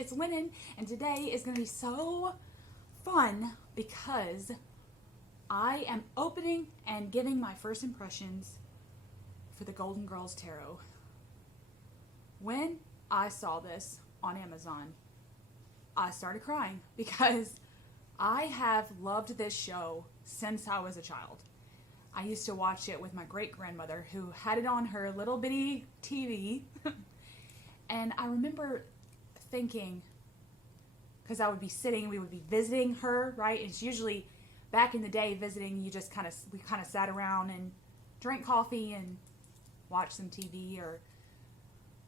it's Lynn, and today is going to be so fun because I am opening and giving my first impressions for the Golden Girls Tarot. When I saw this on Amazon, I started crying because I have loved this show since I was a child. I used to watch it with my great-grandmother who had it on her little bitty TV. And I remember thinking, because I would be sitting, we would be visiting her, right? It's usually, back in the day, visiting, we kind of sat around and drank coffee and watched some TV or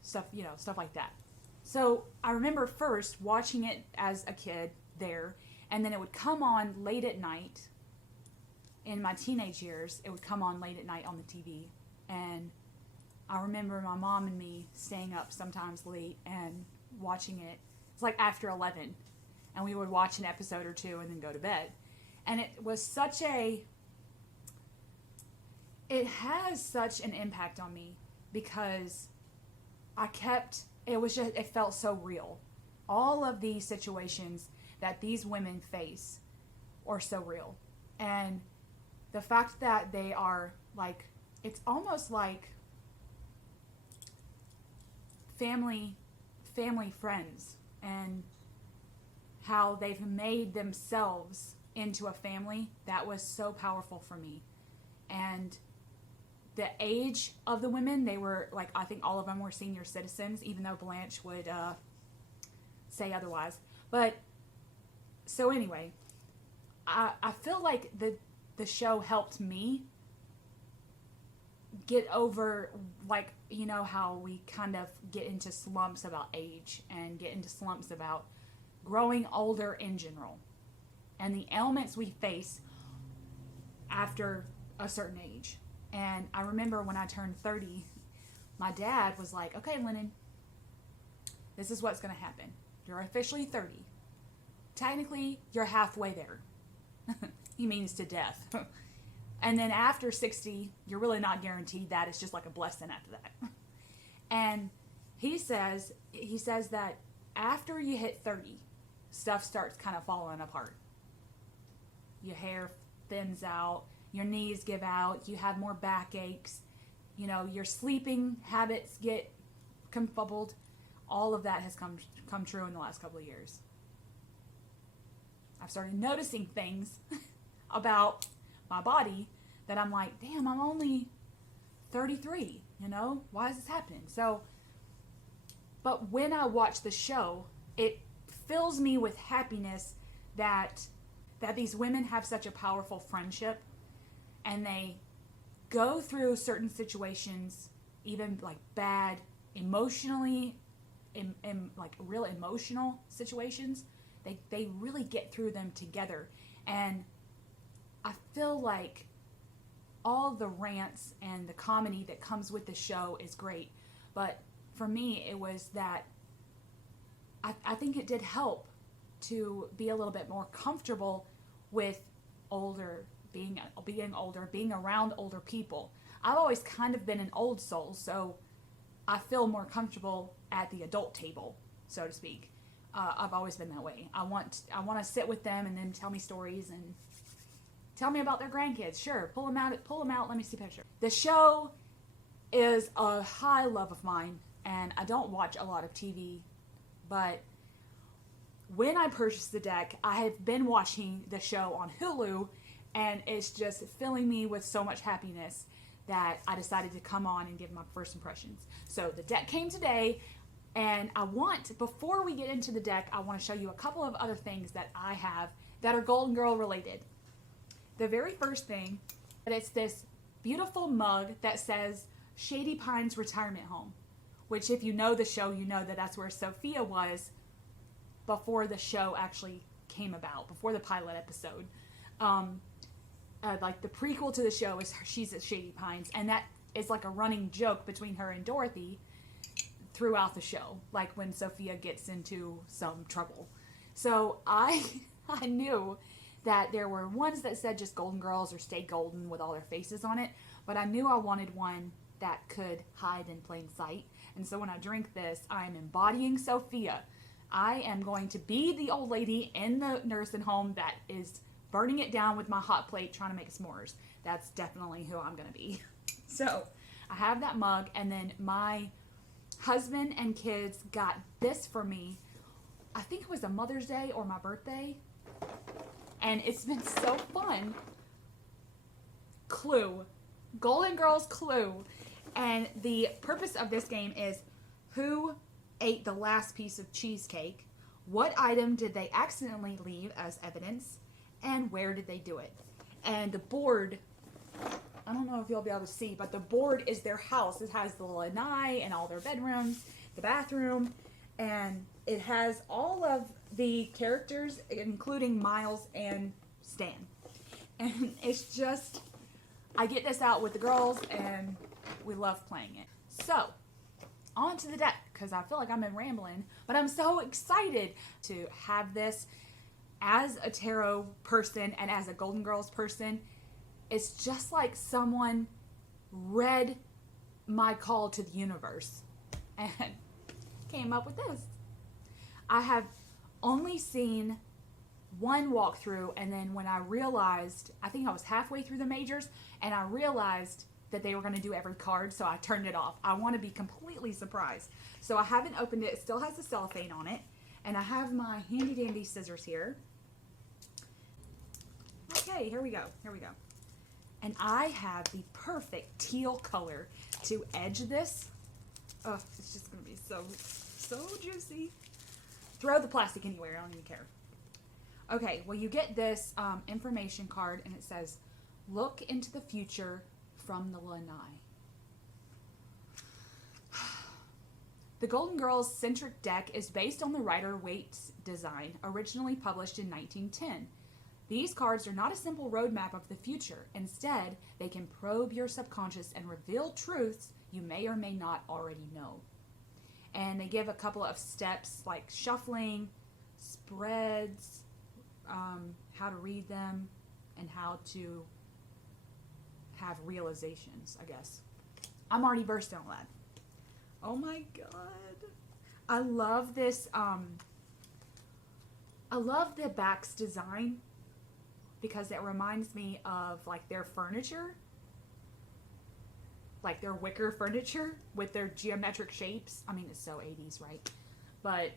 stuff, stuff like that. So I remember first watching it as a kid there, and then it would come on late at night. In my teenage years, it would come on late at night on the TV, and I remember my mom and me staying up sometimes late and watching it. It's like after 11, and we would watch an episode or two and then go to bed. And it has such an impact on me because it felt so real. All of these situations that these women face are so real. And the fact that they are like, it's almost like family friends, and how they've made themselves into a family, that was so powerful for me. And the age of the women, they were like, I think all of them were senior citizens, even though Blanche would say otherwise. But so anyway, I feel like the show helped me get over, like, how we kind of get into slumps about age and get into slumps about growing older in general and the ailments we face after a certain age. And I remember when I turned 30, my dad was like, okay, Lennon, this is what's going to happen. You're officially 30. Technically, you're halfway there. He means to death. And then after 60, you're really not guaranteed that. It's just like a blessing after that. And he says that after you hit 30, stuff starts kind of falling apart. Your hair thins out, your knees give out, you have more backaches, your sleeping habits get confubbled. All of that has come true in the last couple of years. I've started noticing things about my body that I'm like, damn, I'm only 33, why is this happening? So, but when I watch the show, it fills me with happiness that these women have such a powerful friendship, and they go through certain situations, even like bad emotionally, like real emotional situations. They really get through them together. And I feel like all the rants and the comedy that comes with the show is great. But for me, it was that I think it did help to be a little bit more comfortable with being older, being around older people. I've always kind of been an old soul, so I feel more comfortable at the adult table, so to speak. I've always been that way. I want to sit with them and then tell me stories and tell me about their grandkids. Sure, pull them out. Let me see a picture. The show is a high love of mine, and I don't watch a lot of TV, but when I purchased the deck, I have been watching the show on Hulu, and it's just filling me with so much happiness that I decided to come on and give my first impressions. So the deck came today, and before we get into the deck, I want to show you a couple of other things that I have that are Golden Girl related. The very first thing, it's this beautiful mug that says Shady Pines Retirement Home, which if you know the show, you know that that's where Sophia was before the show actually came about, before the pilot episode. Like the prequel to the show is she's at Shady Pines, and that is like a running joke between her and Dorothy throughout the show, like when Sophia gets into some trouble. So I knew that there were ones that said just Golden Girls or Stay Golden with all their faces on it, but I knew I wanted one that could hide in plain sight. And so when I drink this, I'm embodying Sophia. I am going to be the old lady in the nursing home that is burning it down with my hot plate trying to make s'mores. That's definitely who I'm going to be. So I have that mug, and then my husband and kids got this for me. I think it was a Mother's Day or my birthday. And it's been so fun. Clue. Golden Girls Clue. And the purpose of this game is who ate the last piece of cheesecake, what item did they accidentally leave as evidence, and where did they do it. And the board, I don't know if you'll be able to see, but the board is their house. It has the lanai and all their bedrooms, the bathroom, and it has all of the characters, including Miles and Stan. And it's just, I get this out with the girls, and we love playing it. So, on to the deck, because I feel like I'm rambling, but I'm so excited to have this as a tarot person and as a Golden Girls person. It's just like someone read my call to the universe and came up with this. I have only seen one walkthrough, and then when I realized, I think I was halfway through the majors, and I realized that they were going to do every card, so I turned it off. I want to be completely surprised. So I haven't opened it. It still has the cellophane on it. And I have my handy dandy scissors here. Okay, here we go. Here we go. And I have the perfect teal color to edge this. Oh, it's just going to be so juicy. Throw the plastic anywhere. I don't even care. Okay, well, you get this information card, and it says, look into the future from the lanai. The Golden Girls centric deck is based on the Rider-Waite's design, originally published in 1910. These cards are not a simple roadmap of the future. Instead, they can probe your subconscious and reveal truths you may or may not already know. And they give a couple of steps like shuffling, spreads, how to read them, and how to have realizations, I guess. I'm already bursting on that. Oh my god. I love this. I love the back's design because it reminds me of like their furniture. Like their wicker furniture with their geometric shapes. I mean, it's so 80s, right? But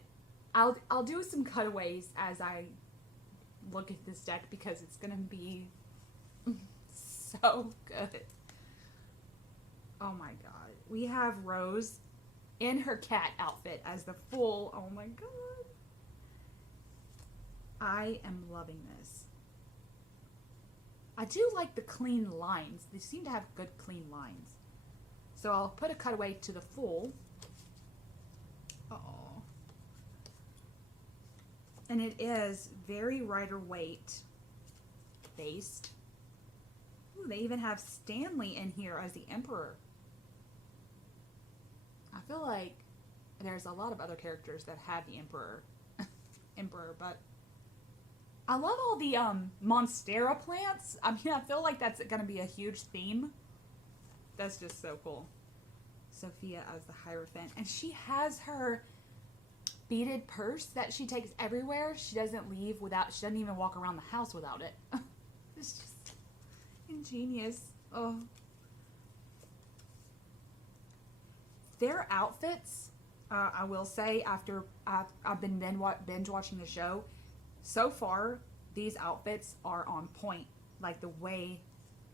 I'll do some cutaways as I look at this deck because it's going to be so good. Oh my god. We have Rose in her cat outfit as the full. Oh my god. I am loving this. I do like the clean lines. They seem to have good clean lines. So I'll put a cutaway to the full. Oh. And it is very Rider-Waite based. Ooh, they even have Stanley in here as the Emperor. I feel like there's a lot of other characters that have the Emperor. But I love all the Monstera plants. I mean, I feel like that's going to be a huge theme. That's just so cool. Sophia as the Hierophant. And she has her beaded purse that she takes everywhere. She doesn't leave without, she doesn't even walk around the house without it. It's just ingenious. Oh. Their outfits, I will say, after I've been binge watching the show, so far, these outfits are on point. Like the way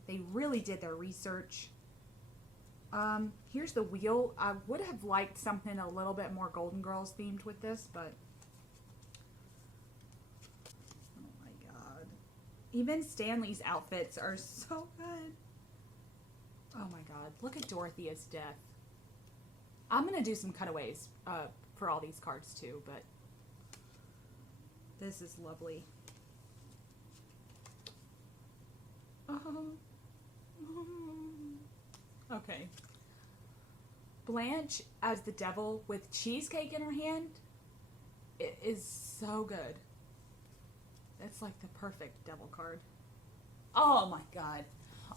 they really did their research. Here's the wheel. I would have liked something a little bit more Golden Girls themed with this, but oh my god. Even Stanley's outfits are so good. Oh my god. Look at Dorothea's death. I'm going to do some cutaways for all these cards too, but this is lovely. Okay. Blanche as the devil with cheesecake in her hand. It is so good. It's like the perfect devil card. Oh my god.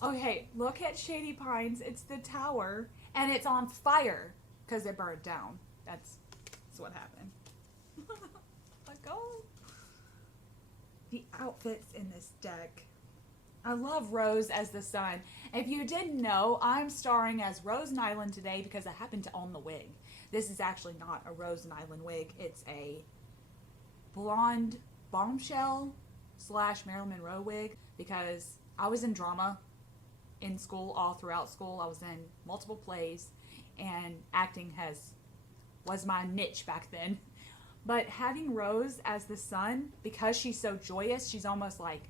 Okay, look at Shady Pines. It's the tower, and it's on fire because it burned down. That's what happened. Like, oh. The outfits in this deck. I love Rose as the sun. If you didn't know, I'm starring as Rose Nylund today because I happen to own the wig. This is actually not a Rose Nylund wig. It's a blonde bombshell / Marilyn Monroe wig because I was in drama in school, all throughout school. I was in multiple plays, and acting was my niche back then. But having Rose as the sun, because she's so joyous, she's almost like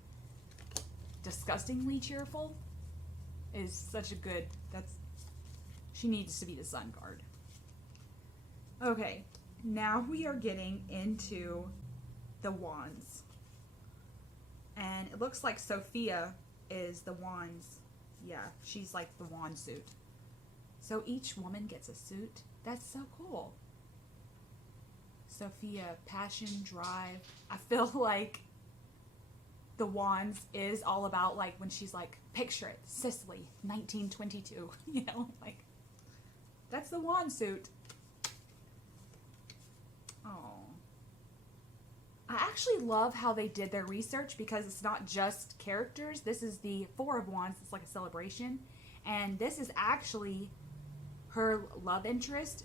disgustingly cheerful, is such a good, she needs to be the sun card. Okay, now we are getting into the wands. And it looks like Sophia is the wands. Yeah, she's like the wand suit. So each woman gets a suit. That's so cool. Sophia, passion, drive. I feel like the wands is all about like when she's like, picture it, Sicily, 1922. You know, like that's the wand suit. Oh. I actually love how they did their research because it's not just characters. This is the Four of Wands. It's like a celebration. And this is actually her love interest,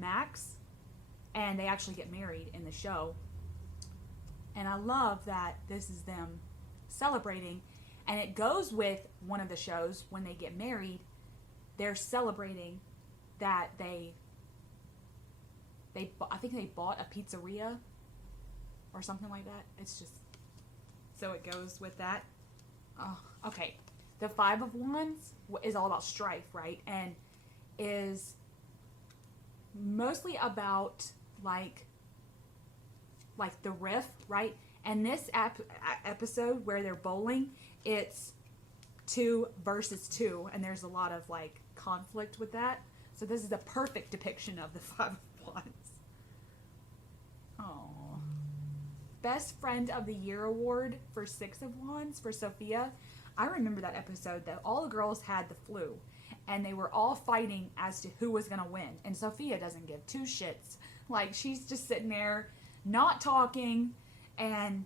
Max. And they actually get married in the show. And I love that this is them celebrating. And it goes with one of the shows when they get married. They're celebrating that I think they bought a pizzeria or something like that. It's just, so it goes with that. Oh, okay. The Five of Wands is all about strife, right? And is mostly about like the riff, right? And this episode where they're bowling, it's 2 versus 2, and there's a lot of like conflict with that. So this is a perfect depiction of the Five of Wands. Oh. Best Friend of the Year award for Six of Wands for Sophia. I remember that episode that all the girls had the flu and they were all fighting as to who was going to win. And Sophia doesn't give two shits. Like, she's just sitting there not talking, and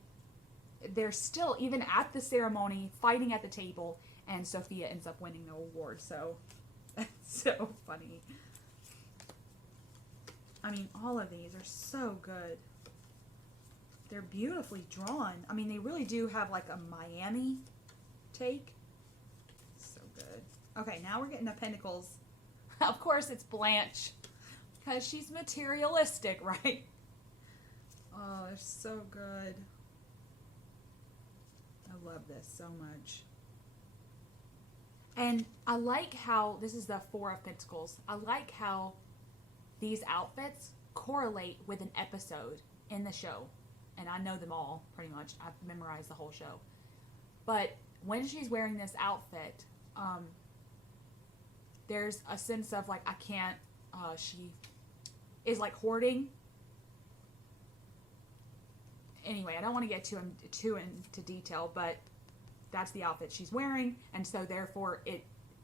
they're still, even at the ceremony, fighting at the table, and Sophia ends up winning the award. So that's so funny. I mean, all of these are so good. They're beautifully drawn. I mean, they really do have like a Miami take. So good. Okay, now we're getting to Pentacles. Of course, it's Blanche, because she's materialistic, right? Oh, they're so good. I love this so much. And I like how, this is the Four of Pentacles. I like how these outfits correlate with an episode in the show. And I know them all, pretty much. I've memorized the whole show. But when she's wearing this outfit, there's a sense of like, I can't, she is like hoarding. Anyway, I don't want to get too into detail, but that's the outfit she's wearing. And so therefore,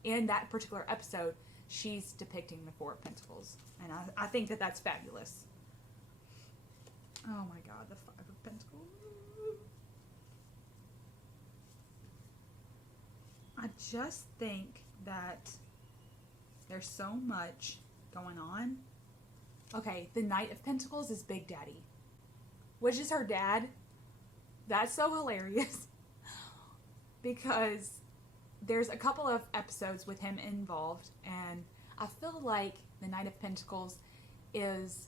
in that particular episode, she's depicting the Four of Pentacles. And I think that that's fabulous. Oh my God, the Five of Pentacles. I just think that there's so much going on. Okay, the Knight of Pentacles is Big Daddy, which is her dad. That's so hilarious because there's a couple of episodes with him involved, and I feel like the Knight of Pentacles is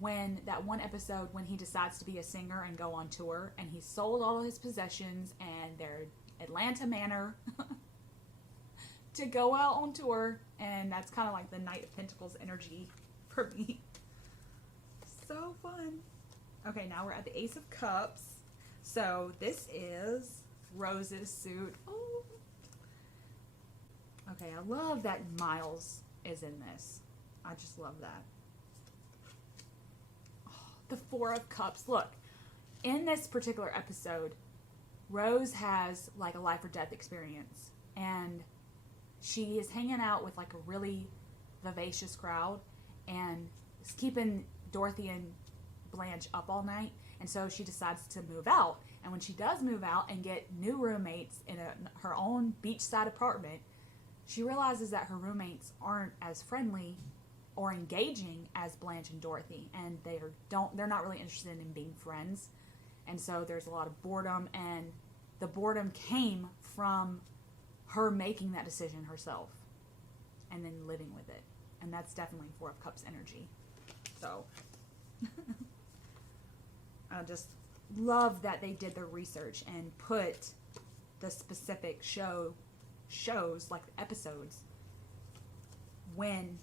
when that one episode when he decides to be a singer and go on tour, and he sold all of his possessions and their Atlanta manor to go out on tour, and that's kind of like the Knight of Pentacles energy for me. So fun. Okay, now we're at the Ace of Cups. So this is Rose's suit. Oh. Okay, I love that Miles is in this. I just love that. The Four of Cups. Look, in this particular episode, Rose has like a life or death experience, and she is hanging out with like a really vivacious crowd, and is keeping Dorothy and Blanche up all night, and so she decides to move out. And when she does move out and get new roommates in her own beachside apartment, she realizes that her roommates aren't as friendly or engaging as Blanche and Dorothy, and they're not really interested in being friends. And so there's a lot of boredom, and the boredom came from her making that decision herself and then living with it. And that's definitely Four of Cups energy. So I just love that they did their research and put the specific shows, like episodes, when,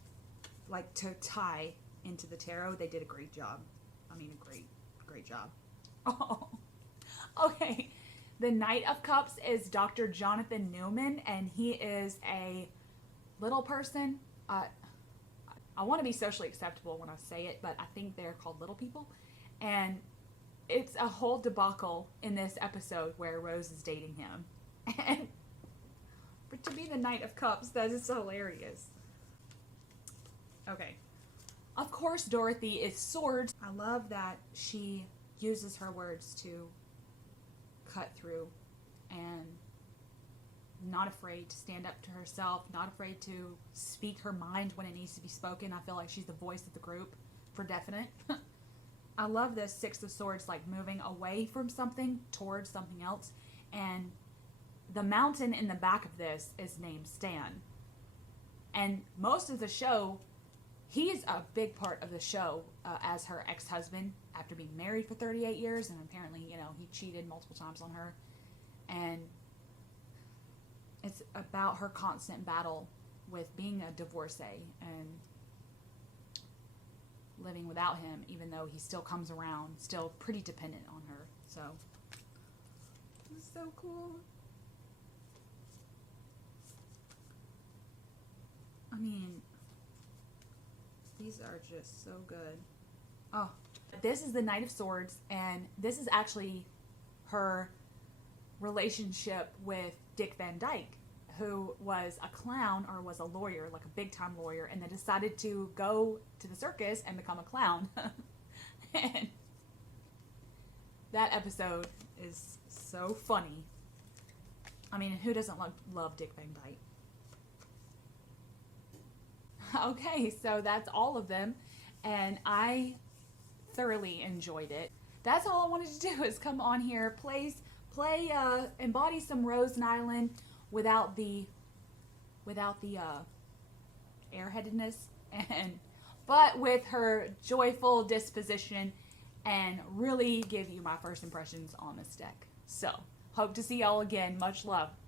like, to tie into the tarot. They did a great job. I mean, a great job. Oh, okay. The Knight of Cups is Dr. Jonathan Newman, and he is a little person. I want to be socially acceptable when I say it, but I think they're called little people. And it's a whole debacle in this episode where Rose is dating him. And but to be the Knight of Cups, that is hilarious. Okay. Of course, Dorothy is swords. I love that she uses her words to cut through and not afraid to stand up to herself, not afraid to speak her mind when it needs to be spoken. I feel like she's the voice of the group for definite. I love this Six of Swords, like moving away from something towards something else. And the mountain in the back of this is named Stan. And most of the show, he's a big part of the show as her ex-husband after being married for 38 years. And apparently, he cheated multiple times on her. And it's about her constant battle with being a divorcee and living without him, even though he still comes around, still pretty dependent on her. So, it's so cool. I mean, these are just so good. Oh, this is the Knight of Swords, and this is actually her relationship with Dick Van Dyke, who was a clown, or was a lawyer, like a big-time lawyer, and then decided to go to the circus and become a clown. And that episode is so funny. I mean, who doesn't love Dick Van Dyke? Okay, so that's all of them, and I thoroughly enjoyed it. That's all I wanted to do, is come on here, embody some Rose Nylund without the airheadedness, but with her joyful disposition, and really give you my first impressions on this deck. So, hope to see y'all again. Much love.